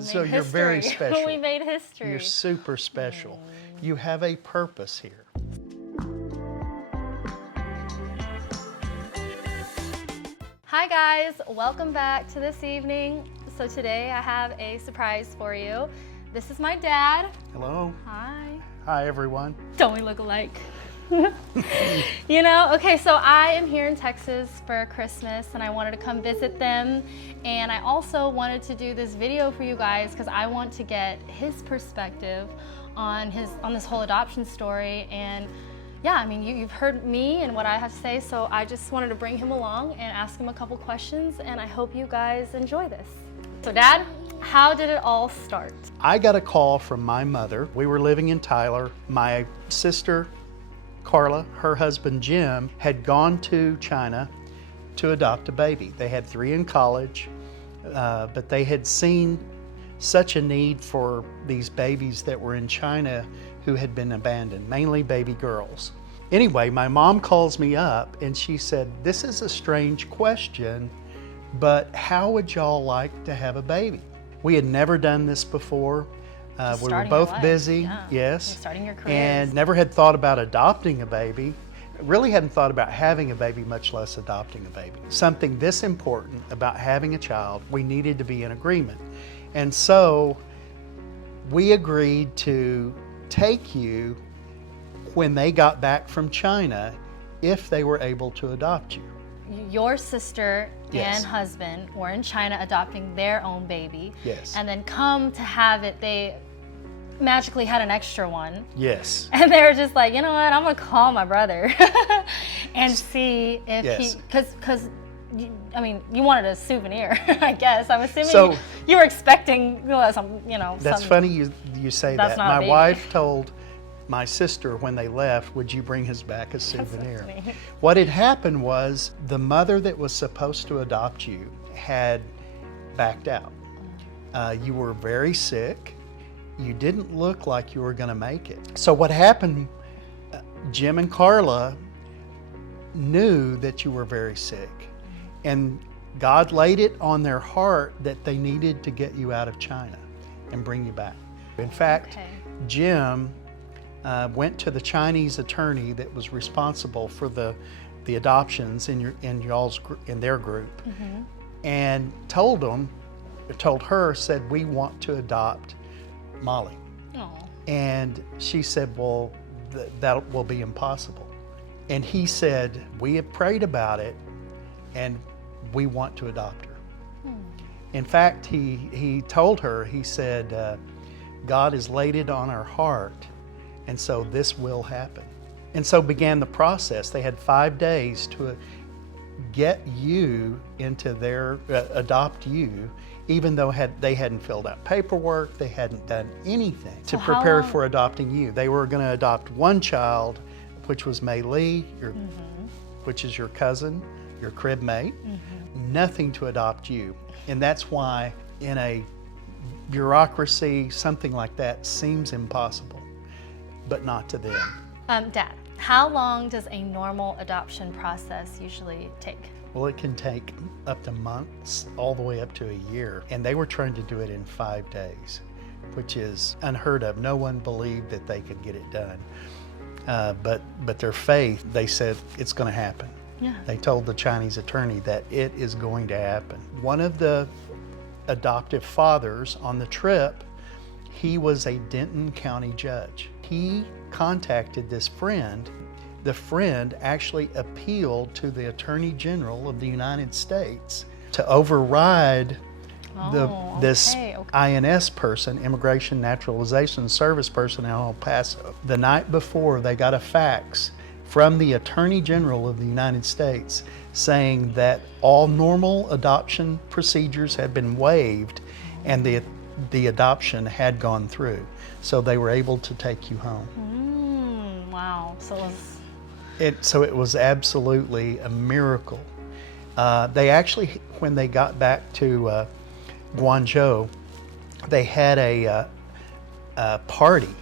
So you're very special. We made history. You're super special. You have a purpose here. Hi guys, welcome back to this evening. So today I have a surprise for you. This is my dad. Hello. Hi. Hi, everyone. Don't we look alike? You know, okay, so I am here in Texas for Christmas and I wanted to come visit them. And I also wanted to do this video for you guys because I want to get his perspective on this whole adoption story. And yeah, I mean, you've heard me and what I have to say, so I just wanted to bring him along and ask him a couple questions, and I hope you guys enjoy this. So Dad, how did it all start? I got a call from my mother. We were living in Tyler. My sister, Carla, her husband, Jim, had gone to China to adopt a baby. They had 3 in college, but they had seen such a need for these babies that were in China who had been abandoned, mainly baby girls. Anyway, my mom calls me up and she said, "This is a strange question, but how would y'all like to have a baby?" We had never done this before. We were both busy, yes, starting your careers. And never had thought about adopting a baby. Really hadn't thought about having a baby, much less adopting a baby. Something this important about having a child, we needed to be in agreement. And so we agreed to take you when they got back from China if they were able to adopt you. Your sister Yes. and husband were in China adopting their own baby. Yes. And then come to have it, they magically had an extra one. Yes. And they were just like, you know what, I'm gonna call my brother and see if Yes. because I mean, you wanted a souvenir, I guess. I'm assuming So- you were expecting some, That's some, funny you say That's that. not a My baby. wife told my sister when they left, "Would you bring us back a souvenir?" That's me. What had happened was the mother that was supposed to adopt you had backed out. You were very sick. You didn't look like you were going to make it. So what happened, Jim and Carla knew that you were very sick, and God laid it on their heart that they needed to get you out of China and bring you back. In fact, Okay. Jim went to the Chinese attorney that was responsible for the adoptions in their group, and told her, said, "We want to adopt Molly." Oh. And she said, "Well, that will be impossible." And he said, "We have prayed about it, and we want to adopt her." In fact, he told her, he said, "God has laid it on our heart, and so this will happen." And so began the process. They had 5 days to get you into their, adopt you, even though they hadn't filled out paperwork, they hadn't done anything to how prepare long- for adopting you. They were going to adopt one child, which was Mei Lee, which is your cousin, your crib mate, nothing to adopt you. And that's why in a bureaucracy, something like that seems impossible, but not to them. Dad, how long does a normal adoption process usually take? Well, it can take up to months, all the way up to a year. And they were trying to do it in 5 days, which is unheard of. No one believed that they could get it done. But their faith, they said, it's going to happen. Yeah. They told the Chinese attorney that it is going to happen. One of the adoptive fathers on the trip, he was a Denton County judge. He contacted this friend. The friend actually appealed to the Attorney General of the United States to override this INS person, Immigration Naturalization Service person in El Paso. The night before, they got a fax from the Attorney General of the United States saying that all normal adoption procedures had been waived and the adoption had gone through. So they were able to take you home. Wow. So it was absolutely a miracle. They actually, when they got back to Guangzhou, they had a party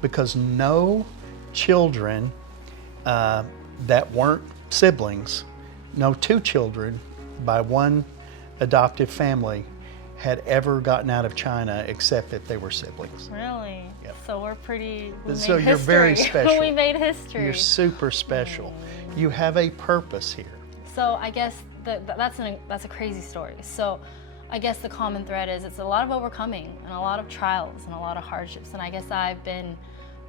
because no children that weren't siblings, no 2 children by one adoptive family had ever gotten out of China except that they were siblings. Really? Yep. So we're pretty, we So made you're history. very special. We made history. You're super special. You have a purpose here. So I guess that's a crazy story. So I guess the common thread is it's a lot of overcoming and a lot of trials and a lot of hardships. And I guess I've been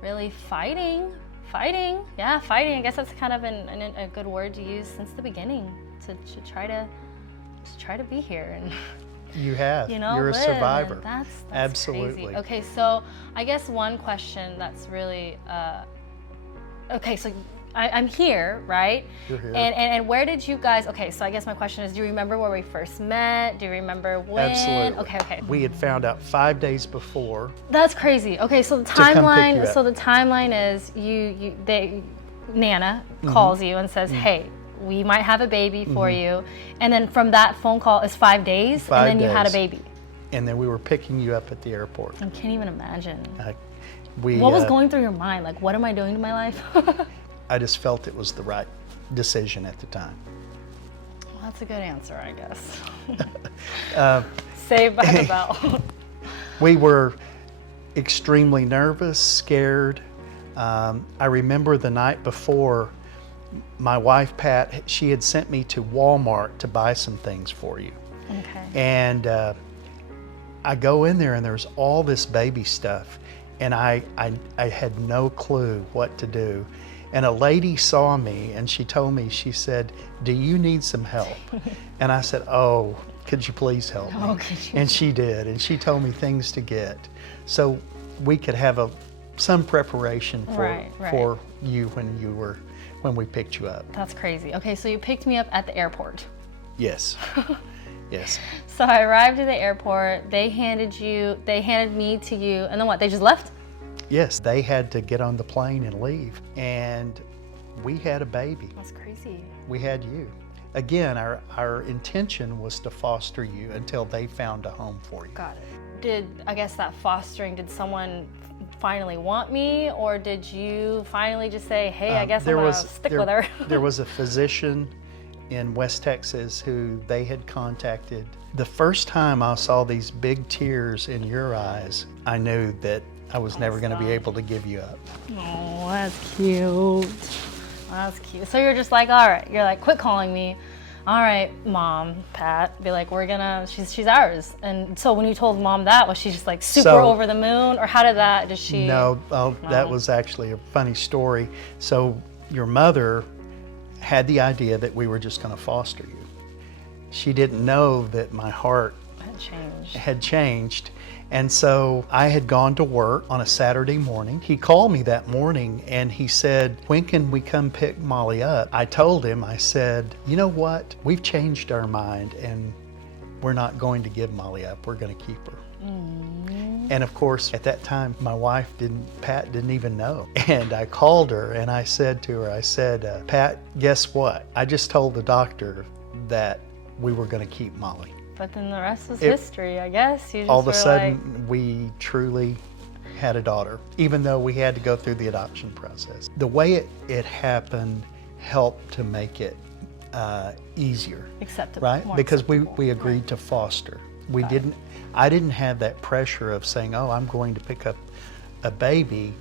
really fighting. Yeah, fighting. I guess that's kind of a good word to use since the beginning to try to be here and You have. you know, You're a live, survivor. and that's Absolutely. crazy. Okay, so I guess one question that's really okay, so I'm here, right? You're here. And where did you guys? Okay, so I guess my question is, do you remember where we first met? Do you rember when? Absolutely. Okay. We had found out 5 days before. That's crazy. Okay, so the come pick you timeline. up. So the timeline is Nana calls you and says, "Hey, we might have a baby for you," and then from that phone call is 5 days, 5 and then you had a days. baby. And then we were picking you up at the airport. I can't even imagine. What was going through your mind? Like, what am I doing to my life? I just felt it was the right decision at the time. Well, that's a good answer, I guess. Saved by the bell. We were extremely nervous, scared. I remember the night before, my wife, Pat, she had sent me to Walmart to buy some things for you. Okay. And I go in there and there's all this baby stuff. And I had no clue what to do. And a lady saw me and she told me, she said, "Do you need some help?" And I said, "Oh, could you please help me?" And she did. And she told me things to get. So we could have some preparation for you when we picked you up. That's crazy. Okay, so you picked me up at the airport. Yes. Yes. So I arrived at the airport, they handed me to you, and then what, they just left? Yes, they had to get on the plane and leave. And we had a baby. That's crazy. We had you. Again, our intention was to foster you until they found a home for you. Got it. Did someone finally want me, or did you finally just say, "Hey, I guess I'm gonna stick with her"? There was a physician in West Texas who they had contacted. The first time I saw these big tears in your eyes, I knew that I was never going to be able to give you up. Oh, that's cute. That's cute. So you're just like, all right, you're like, quit calling me. All right, Mom, Pat, be like, she's ours. And so when you told Mom that, was she just like super over the moon, or how did she? No, that was actually a funny story. So your mother had the idea that we were just going to foster you. She didn't know that my heart had changed. And so I had gone to work on a Saturday morning. He called me that morning and he said, "When can we come pick Molly up?" I told him, I said, "You know what? We've changed our mind and we're not going to give Molly up. We're going to keep her." And of course, at that time, my wife Pat didn't even know. And I called her and I said to her, "Pat, guess what? I just told the doctor that we were going to keep Molly." But then the rest was history, I guess. You just all of a sudden, we truly had a daughter, even though we had to go through the adoption process. The way it happened helped to make it easier. Acceptable. Right? Because we agreed to foster. I didn't have that pressure of saying, "Oh, I'm going to pick up a baby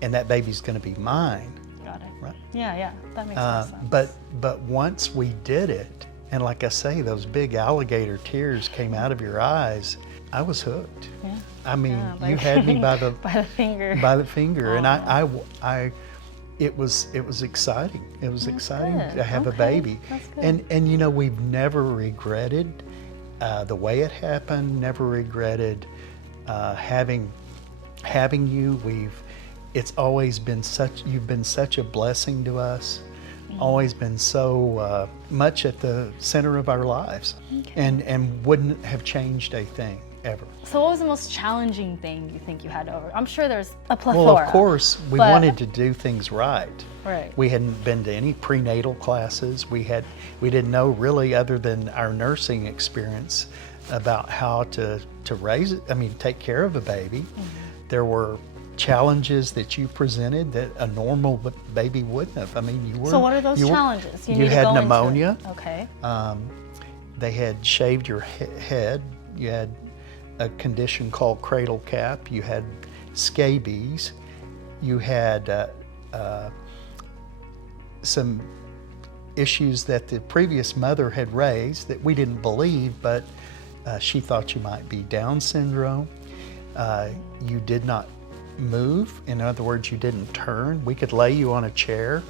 and that baby's going to be mine." Got it. Right? Yeah, that makes sense. But once we did it, and like I say, those big alligator tears came out of your eyes, I was hooked. Yeah. I mean, you had me by the finger. By the finger, and it was exciting. It was exciting to have a baby. That's good. And you know, we've never regretted the way it happened. Never regretted having you. It's always been you've been such a blessing to us. Always been so much at the center of our lives, and wouldn't have changed a thing ever. So what was the most challenging thing you think you had to over? I'm sure there's a plethora. Well, of course, we wanted to do things right. Right. We hadn't been to any prenatal classes. We didn't know really, other than our nursing experience, about how to take care of a baby. There were challenges that you presented that a normal baby wouldn't have. I mean, you were. So what are those challenges? You had pneumonia. Okay. They had shaved your head. You had a condition called cradle cap. You had scabies. You had some issues that the previous mother had raised that we didn't believe, but she thought you might be Down syndrome. You did not move. In other words, you didn't turn. We could lay you on a chair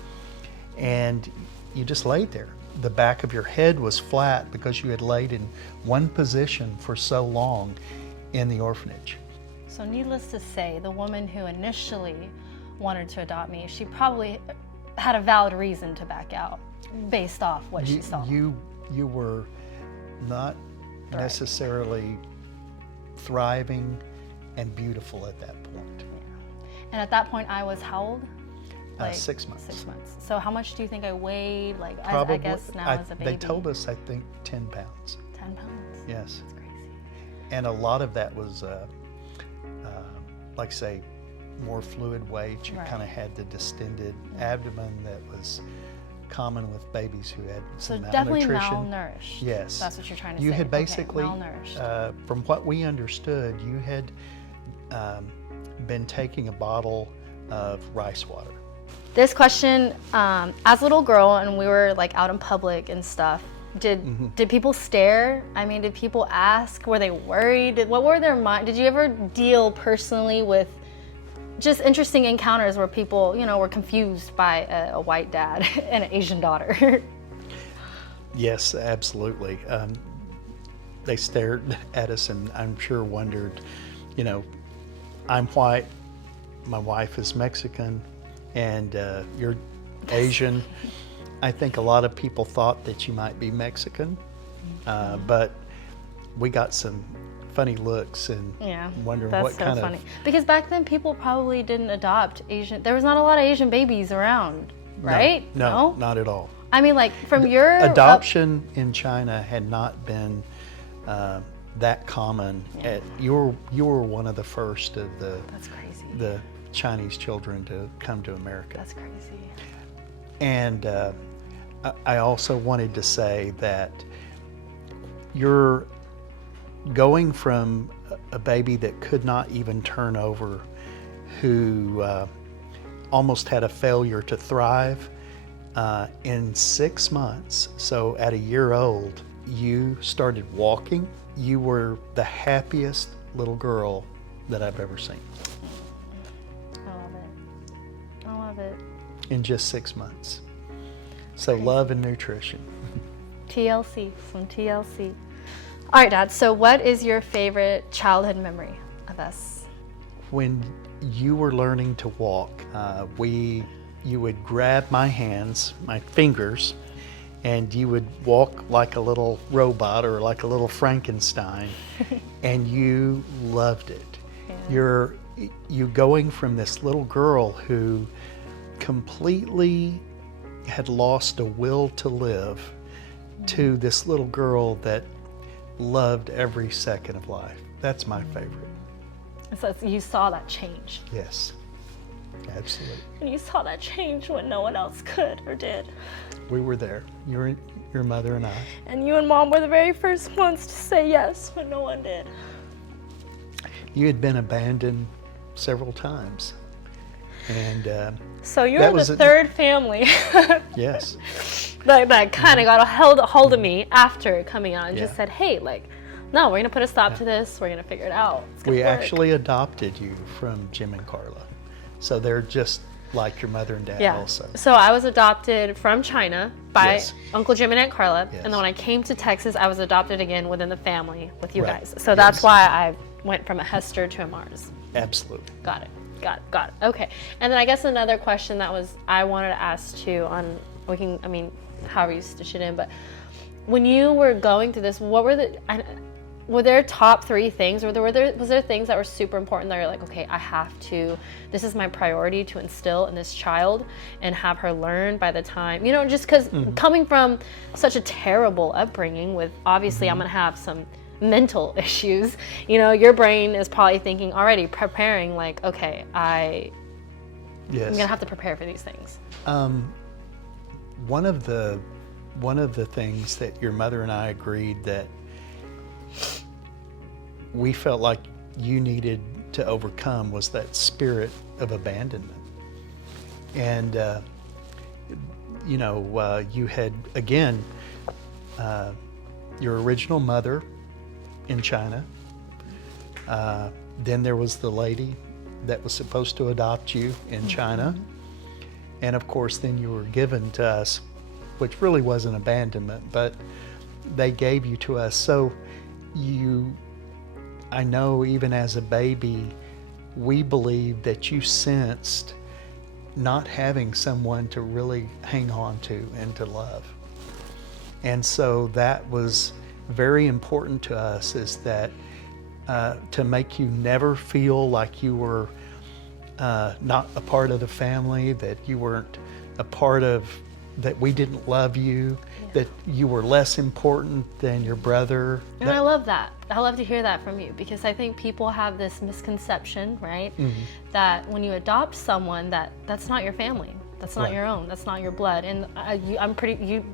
and you just laid there. The back of your head was flat because you had laid in one position for so long in the orphanage. So needless to say, the woman who initially wanted to adopt me, she probably had a valid reason to back out based off what she saw. You were not necessarily thriving and beautiful at that point. Yeah. And at that point, I was how old? 6 months. 6 months. So how much do you think I weighed? Like, Probably, I guess now as a baby. They told us, I think, 10 pounds. 10 pounds? Yes. That's crazy. And a lot of that was, like say, more fluid weight. You kind of had the distended abdomen that was common with babies who had some malnutrition. So definitely malnourished. Yes. That's what you're trying to say. You had basically, malnourished. From what we understood, you had been taking a bottle of rice water. This question, as a little girl, and we were like out in public and stuff, did people stare? I mean, did people ask? Were they worried? What were their mind? Did you ever deal personally with just interesting encounters where people, you know, were confused by a white dad and an Asian daughter? Yes, absolutely. They stared at us and I'm sure wondered, you know, I'm white, my wife is Mexican, and you're Asian. I think a lot of people thought that you might be Mexican, but we got some funny looks and wondering what kind of... Because back then people probably didn't adopt Asian. There was not a lot of Asian babies around, right? No, not at all. I mean, like from your... Adoption in China had not been that common. You were one of the first of the... That's crazy. The Chinese children to come to America. That's crazy. And I also wanted to say that you're going from a baby that could not even turn over, who almost had a failure to thrive, in 6 months, so at a year old, you started walking. You were the happiest little girl that I've ever seen. I love it. In just 6 months. So love and nutrition. TLC, some TLC. All right, Dad, so what is your favorite childhood memory of us? When you were learning to walk, you would grab my hands, my fingers, and you would walk like a little robot or like a little Frankenstein, and you loved it. Yeah. You going from this little girl who completely had lost a will to live to this little girl that loved every second of life. That's my favorite. So you saw that change. Yes, absolutely. And you saw that change when no one else could or did. We were there. Your mother and I. And you and Mom were the very first ones to say yes when no one did. You had been abandoned several times. And so you were the third family. Yes. that kind of got a hold of me after coming out and just said, hey, like, no, we're going to put a stop to this. We're going to figure it out. We actually adopted you from Jim and Carla. So they're just like your mother and dad also. So I was adopted from China by Uncle Jim and Aunt Carla. Yes. And then when I came to Texas, I was adopted again within the family with you guys. So that's why I went from a Hester to a Mars. Absolutely. Got it. Okay. And then I guess another question I wanted to ask too however you stitch it in, but when you were going through this, were there top 3 things, or was there things that were super important that you're like, okay, this is my priority to instill in this child and have her learn by the time, just because coming from such a terrible upbringing with, obviously I'm going to have some mental issues, your brain is probably thinking already, preparing like, okay, I'm going to have to prepare for these things. One of the things that your mother and I agreed that we felt like you needed to overcome was that spirit of abandonment. And, you had, again, your original mother in China. Then there was the lady that was supposed to adopt you in China. And of course, then you were given to us, which really wasn't abandonment, but they gave you to us. So I know even as a baby, we believed that you sensed not having someone to really hang on to and to love. And so that was very important to us, is that to make you never feel like you were not a part of the family, that you weren't a part of, that we didn't love you, that you were less important than your brother. And I love that. I love to hear that from you, because I think people have this misconception, right? That when you adopt someone, that's not your family. That's not your own. That's not your blood. And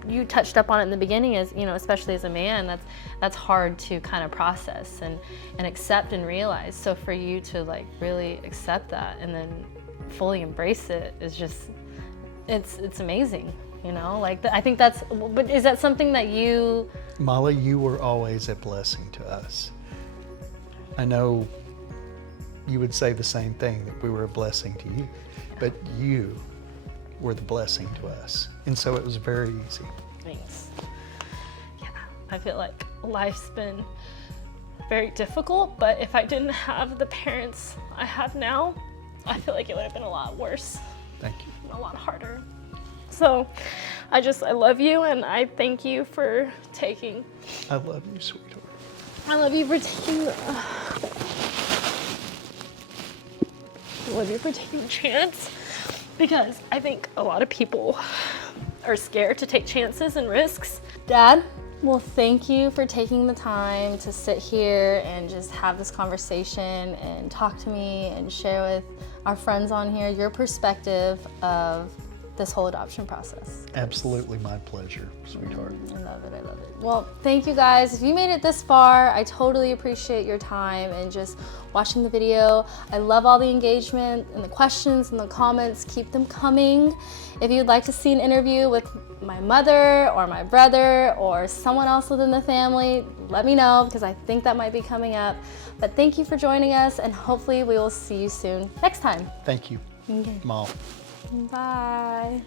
you touched up on it in the beginning, as especially as a man, that's hard to kind of process and accept and realize. So for you to like really accept that and then fully embrace it is just, it's amazing. I think that's. But is that something that you? Molly, you were always a blessing to us. I know you would say the same thing, that we were a blessing to you, but you were the blessing to us. And so it was very easy. Thanks. Yeah, I feel like life's been very difficult, but if I didn't have the parents I have now, I feel like it would have been a lot worse. Thank you. A lot harder. So I love you, and I thank you for taking. I love you, sweetheart. I love you for taking. I love you for taking a chance, because I think a lot of people are scared to take chances and risks. Dad, well, thank you for taking the time to sit here and just have this conversation and talk to me and share with our friends on here your perspective of this whole adoption process. Absolutely my pleasure, sweetheart. I love it, I love it. Well, thank you guys. If you made it this far, I totally appreciate your time and just watching the video. I love all the engagement and the questions and the comments. Keep them coming. If you'd like to see an interview with my mother or my brother or someone else within the family, let me know, because I think that might be coming up. But thank you for joining us, and hopefully we will see you soon next time. Thank you, Okay. Mom. Bye.